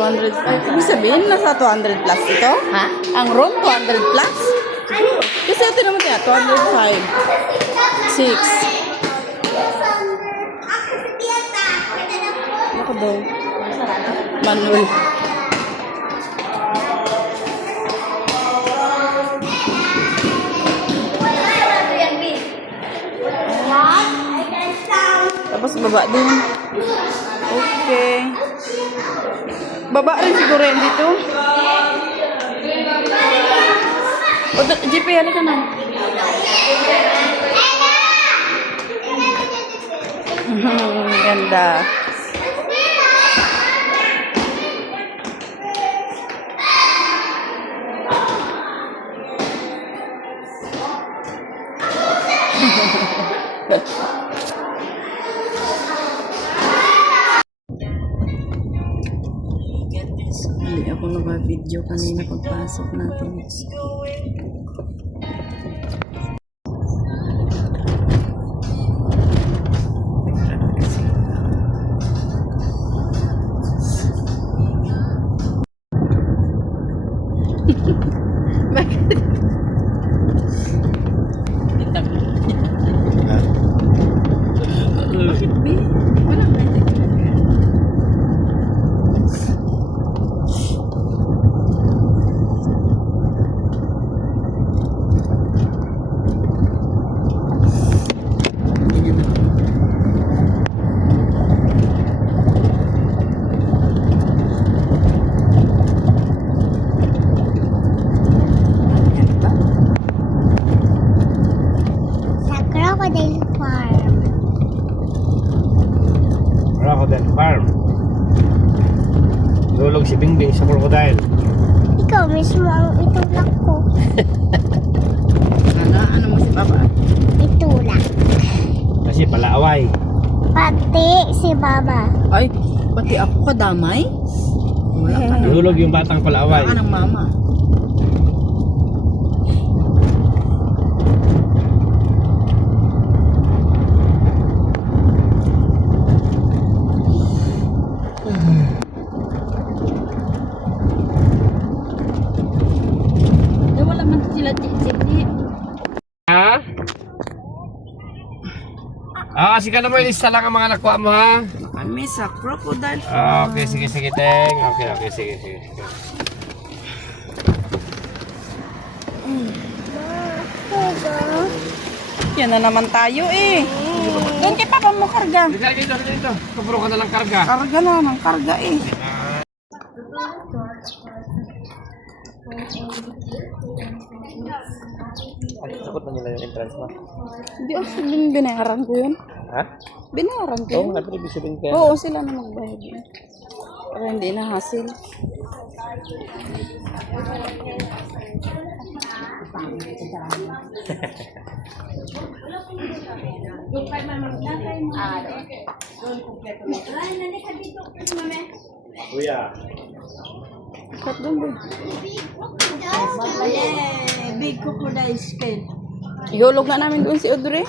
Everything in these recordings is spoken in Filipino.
205. Ibig sabihin, nasa 200 plus ito? Ha? Ang room, 200 plus? Kasi ito naman niya, 205. 6. Ako daw. Manuel. Tapos baba din. Okay. Baba rin siguro yan dito. O, JP, halika na. Ganda. Hindi ako nag-video kanina pagpasok natin. Bakit? Bakit, B? Wala ba ito? Crocodile Farm. Crocodile Farm. Lulog si Bingbing sa crocodile. Ikaw mismo ang itulak ko. Ano mo si Papa? Itulak. Kasi palaaway. Pati si Mama. Ay, pati ako kadamay? Wala ka na. Lulog yung batang palaaway. Wala ka ng mama. Eh, wala man sila Sydney. Ha? Kasi ka naman ilista lang ang mga nakuha mo, ha? Kami sa crocodile. Okay, sige, Teng. Okay, sige. Yan na naman tayo eh. Doon kay Papa mo karga. Dito. Kapuro ka na lang karga. Karga na naman, karga eh. Ay, sakot na nila yung entrance mo. Hindi ako binayaran ko yun. Ha? Binayaran ko Oo, yun. nga, pero ibig sabihin kaya. Oo, sila na magbayad yun. Para hindi na hassle. Kuya. Cut doon ba? Big crocodile scale. Ihulog na namin doon si Audrey.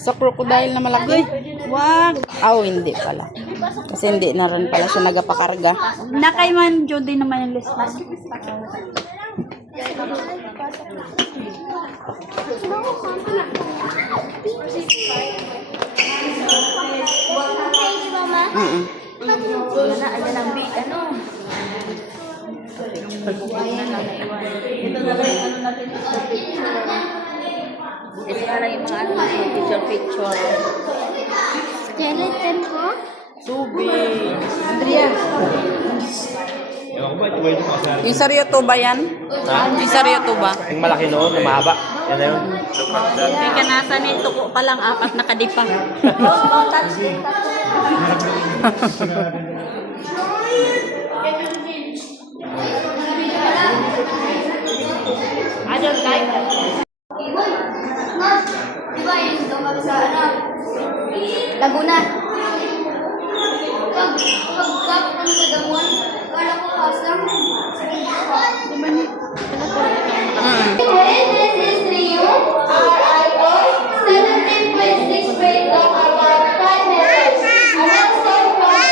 Sa crocodile na malaki. Wag. Hindi pala. Kasi hindi na rin pala siya nagapakarga. Nakay man dyan din naman yung list. Okay, si Mama. Wala, ayan ang big, ano? Ito na lang yung mga ano, picture. Skeleton ko. Subi. Andrea. Ewan ko ba, ito ba ito pa Yung saryoto ba yan? Ha? Yung saryoto ba? Yung malaki noon, na mahaba. Yan na yun. Yung kanasa nito ko palang 4 nakadipa. Adult life. Diba yun doon kami sa Laguna. Pag kami sa Damuan, kala ko house lang. This is Rio, RIO, 17.6 grade of about 5 meters. And that's so far.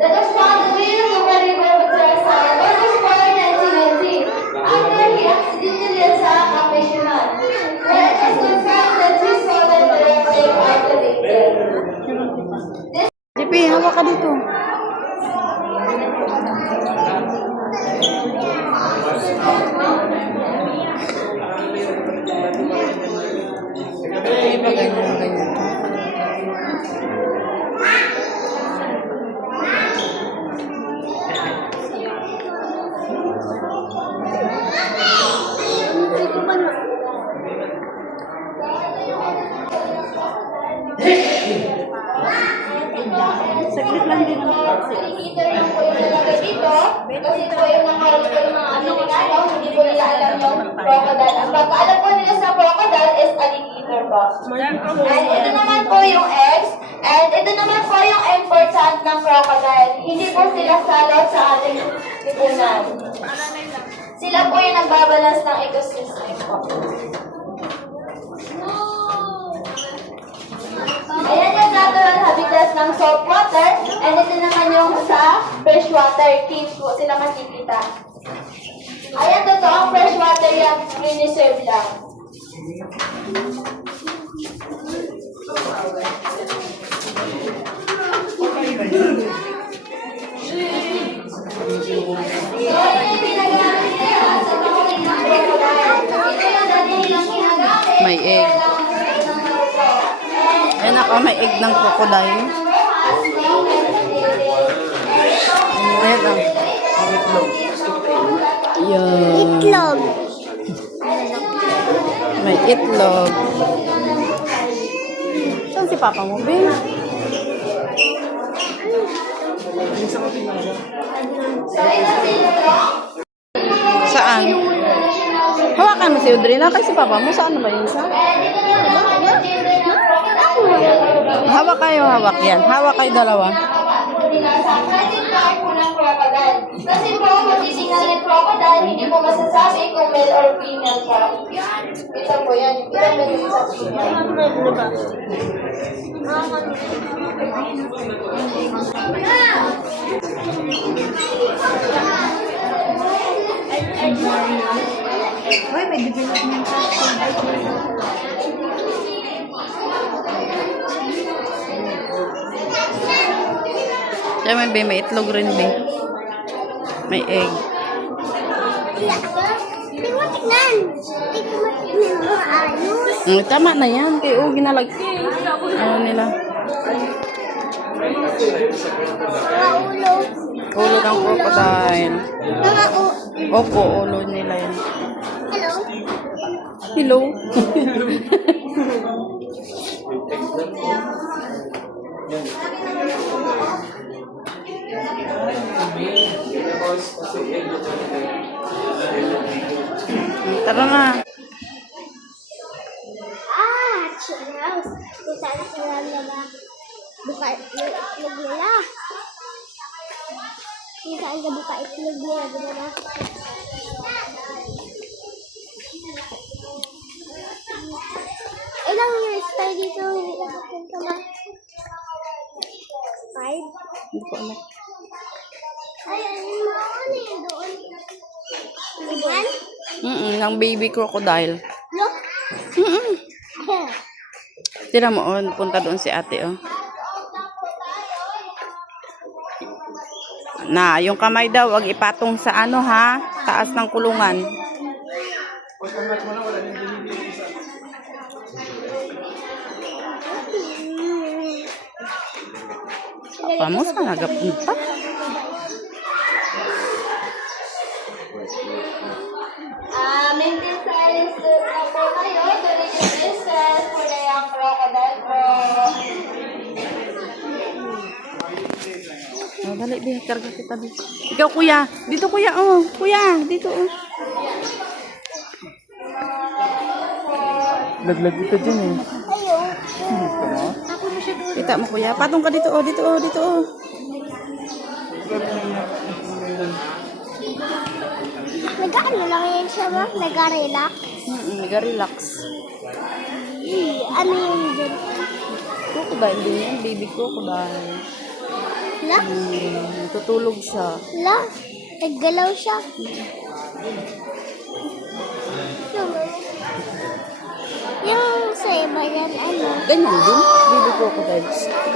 That was found the real kayo nakaroon po ng mga Amerikano, hindi po nila alam yung crocodile. Ang pagkaalam po nila sa crocodile is alligator po. And ito naman po yung eggs. And ito naman po yung important ng crocodile. Hindi po sila salot sa ating lipunan. Sila po yung nagbabalance ng ecosystem po. Ayan yung natural habitat ng salt water. And ito naman yung sa freshwater caves po sila makikita. Ayan, totoong freshwater yung mini-serve lang. So, ito yung ginagamit nila sa pangulit ng crocodile. Ito yung dati nilang ginagamit. May egg. Ayan ako, may egg ng crocodile. Ayan o. Yan. Itlog. May itlog. Saan si Papa mo, Ben? Saan? Hawakan mo si Audrina kay si Papa mo. Saan ba yun siya? Hawak kayo, hawak yan. Hawak kayo dalawa. Kasi po, matitingnan yung crocodile, hindi mo masasabi kung male or female ka. Ito po yan. Ito mo yung sa female. Kaya may itlog rin, be. May egg. Hindi mo tignan. Hindi mo tignan mo ayos. Tama na yan. Kaya ginalag. Ano nila? Mga ulo. Ulo ng crocodile. Mga Opo, ulo nila yan. Hello? Hello. Tara na. Chillaw. Kung saan sila nila. Buka itlog nila. Kung saan ka buka itlog nila. Diba? Ilang years tayo dito hindi nakapunta ba? 5? Hindi ko alam. Ay, ano yun doon? Ilan? Ng baby crocodile. Look. Tira mo, punta doon si ate, oh. Na, yung kamay daw, wag ipatong sa ano, ha? Taas ng kulungan. Pamo, saan nagapunta? Maintain silence na po kayo to reduce distance for the young crocodile po. Oh, dali, be. Karga kita, be. Ikaw, kuya. Dito, kuya, oh. Kuya, dito, oh. Laglag ito dyan, eh. Kita mo, kuya. Patong ka dito, oh. Dito, oh. Dito, oh. Nag-ano lang yan siya ba? Nag-relax? Nag-relax. Ano yun dyan? Crocodile din yan. Baby crocodile. La? Tutulog siya. La? Naggalaw siya. Yung sa iba yan, ano? Ganyan din. Baby crocodile.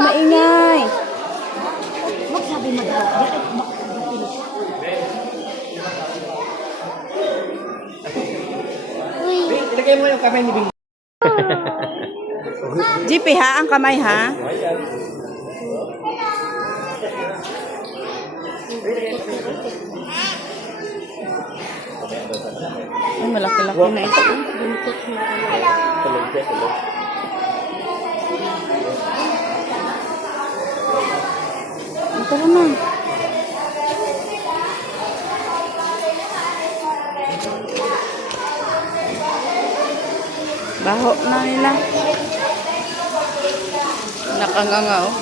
Maingay. Magsabi mo daw. Uy. Ilagay mo yung kamay ni Bing. GP, ha? Ang kamay, ha? Ay, malaki-laki na ito. Tulog siya, tulog. Tara na. Baho na nila. Nakanganga oh.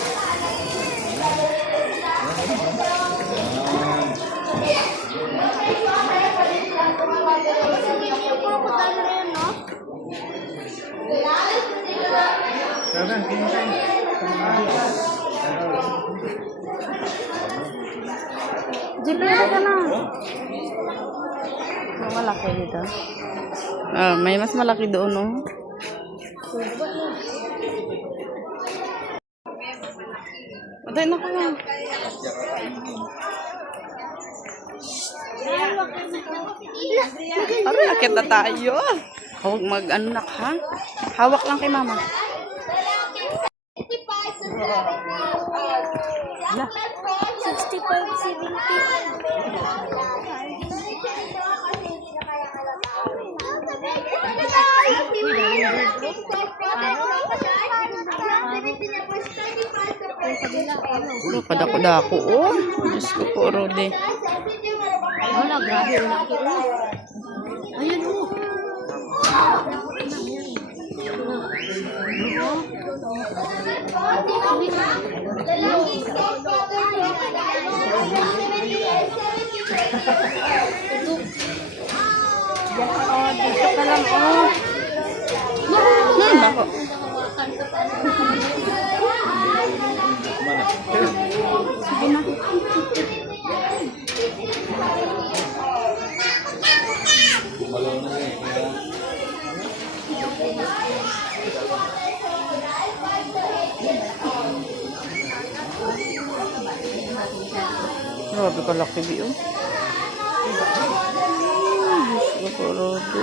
Jipero ka na. Malaki dito. May mas malaki doon, no? Patay na ko yan. Aray, akit na tayo. Huwag mag-ano na ha? Hawak lang kay mama. Ala. 65, 70. Padako-dako, oh. Diyos ko po, Rode. Wala, grabe. Ayun, oh. Dito ka lang, oh. Nako. Sige na. Grabe ka laki, Bi, oh. Diyos ko po, Rode.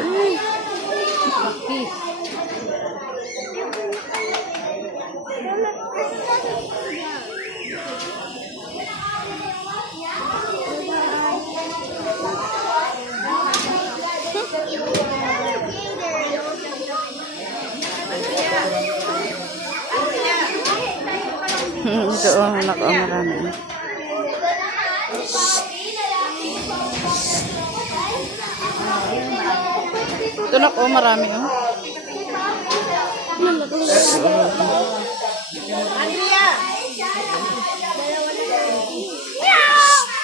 Laki. Ito, oh, anak, oh, marami. Ito, anak, oh, marami, oh.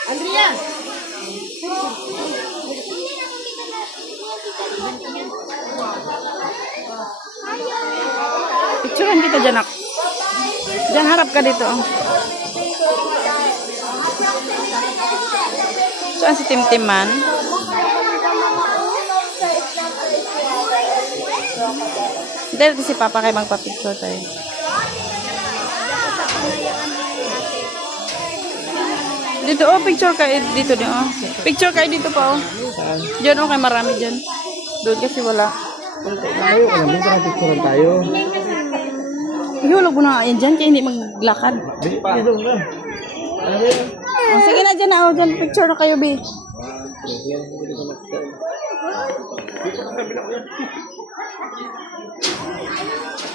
Andrea! Picturean kita dyan, nak. Dyan, harap ka dito, oh. Saan si Tim-Tim man? Dito si Papa kayo magpa-picture tayo. Dito, oh, picture kayo dito, oh. Picture kayo dito pa, oh. Diyan, oh, kay marami dyan. Doon kasi wala. Kunti lang. Tayo, alam mo, picturean tayo. Ihulog mo na yan dyan, kaya hindi maglakad. Di pa. Ilong na. Oh, sige na dyan, oh, dyan, picture na kayo, Bi.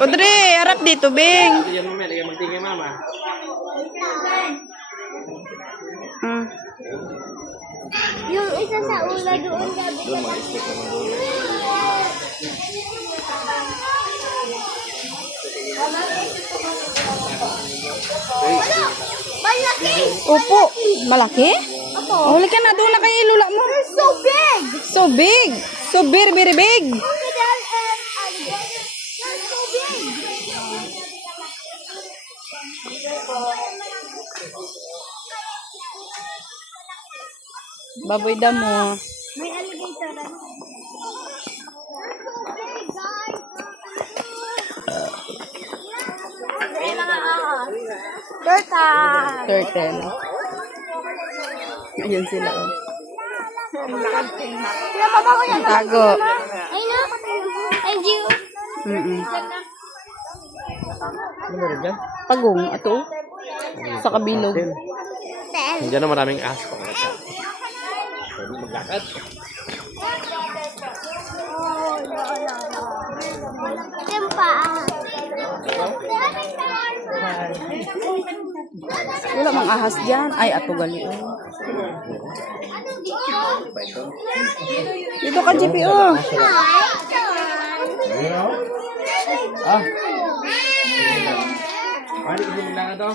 Audrey, harap dito, Bing. Yan mo, lagyan magtingin mama. Yung isa sa ula doon, gabi ka lang. Malaki! Opo, malaki? Opo. Oh, halika na, doon na kay lula mo. So big! So big. So very, very big. Crocodile and alligator. They're so big! Baboy damo. May alligator. They're so big, guys! Ayun na nga ahas. Turtle! Turtle. Ayun sila, oh. Pinababa ko yan. Tago. Ay na. Ay, Gio. Ano meron dyan? Pagong, ato. Sa kabilog. Diyan na maraming aso. Pwede maglakad. Yung paa. Wala mang ahas dyan. Ay, ato gali, oh. Dito ka, GP, oh. Ah. Hindi kasi maglangan to.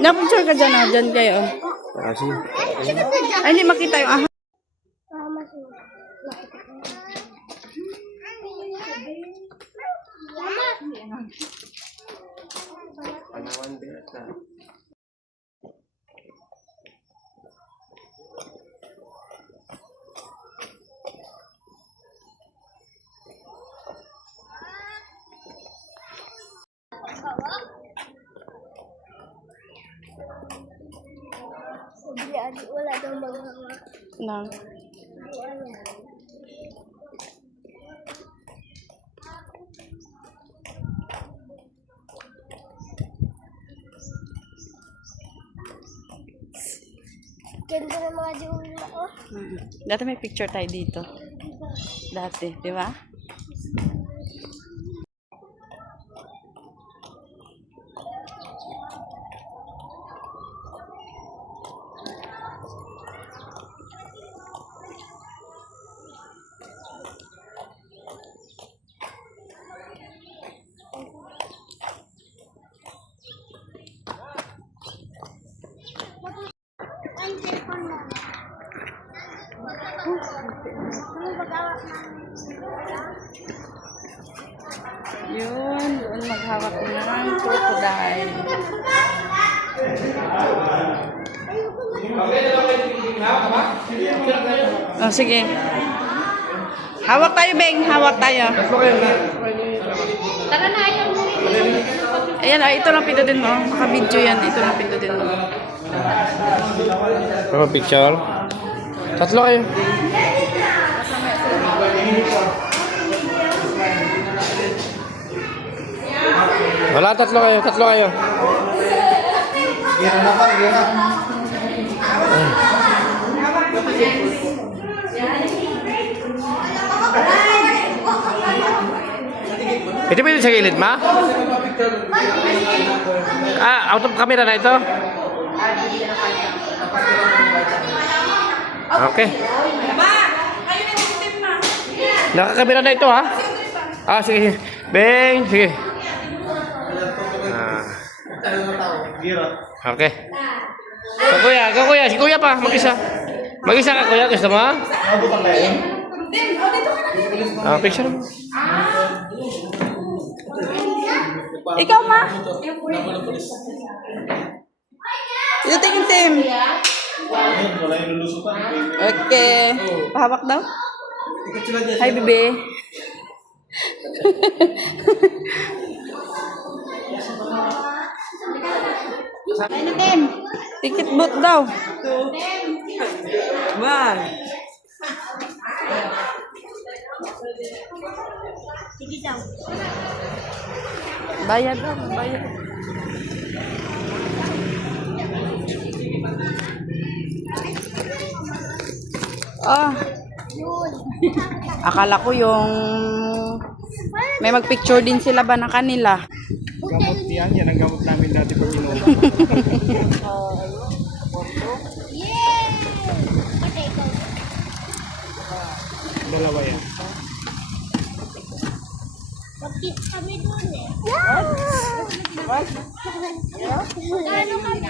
Na-picture ka dyan, dyan kayo. Ah, sige. Ay, hindi makita yung ahas. Panawan din na. Wala daw maghawa. Na. Ganda ng mga jewelry ko. Dati may picture tayo dito. Dati, di ba? Yun, doon maghawak ng crocodile. Oh, sige. Hawak tayo, Beng. Hawak tayo. Tara na, ayaw mo. Ayan, ito lang pindutin mo. Maka-video yan. Ito lang pindutin mo. Ano picture? Tatlo kayo. Wala, tatlo kayo. Tatlo kayo. Ito pwede sa gilid, ma? Ah, out of camera na ito? Okay. Nakakamera na ito, ha? Ah, sige. Beng, sige. Ah. Okay. Kuya, si kuya pa, mag-isa. Mag-isa ka, kuya, gusto mo, ha? Ah, picture mo. Ikaw, ma. Ito yung team. Okay. Pahawak daw. Hi, bebe. Ano, team? Ticket booth daw. Wow. Bayad daw, bayad. Ah. Akala ko yung may magpicture din sila ba na kanila. Gamot yan. Yan ang gamot namin dati pag inuha. Dalawa yan. Mag-kiss kami doon eh. Ano kami?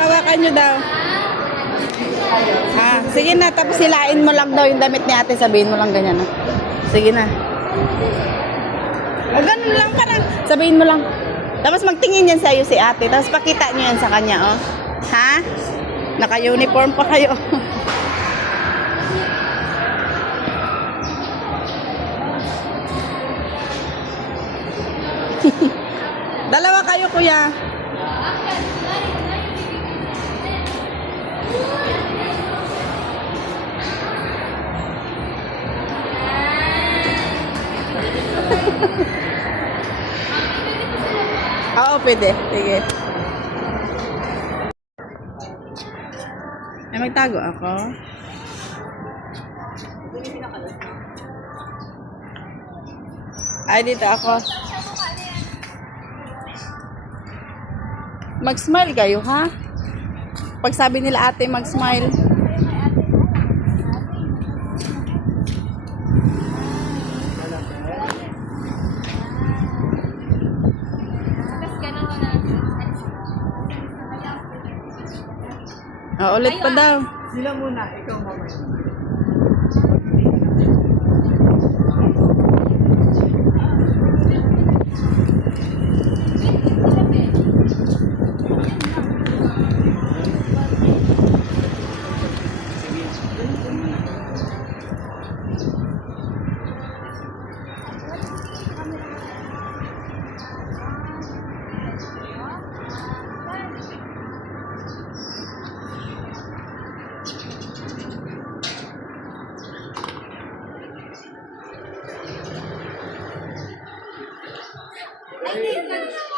Hawakan nyo daw. Ah, sige na, tapos silain mo lang daw yung damit ni ate, sabihin mo lang ganyan. Sige na. O, ganun lang parang, sabihin mo lang. Tapos magtingin yan sa'yo si ate, tapos pakita nyo yan sa kanya, oh. Ha? Naka-uniform pa kayo. Dalawa kayo, kuya. Oo, pwede. Sige. Ay, magtago ako. Ay, dito ako. Mag-smile kayo, ha? Pag sabi nila ate, mag-smile. Ulit pa daw. Sila muna, ikaw mamaya. Ay,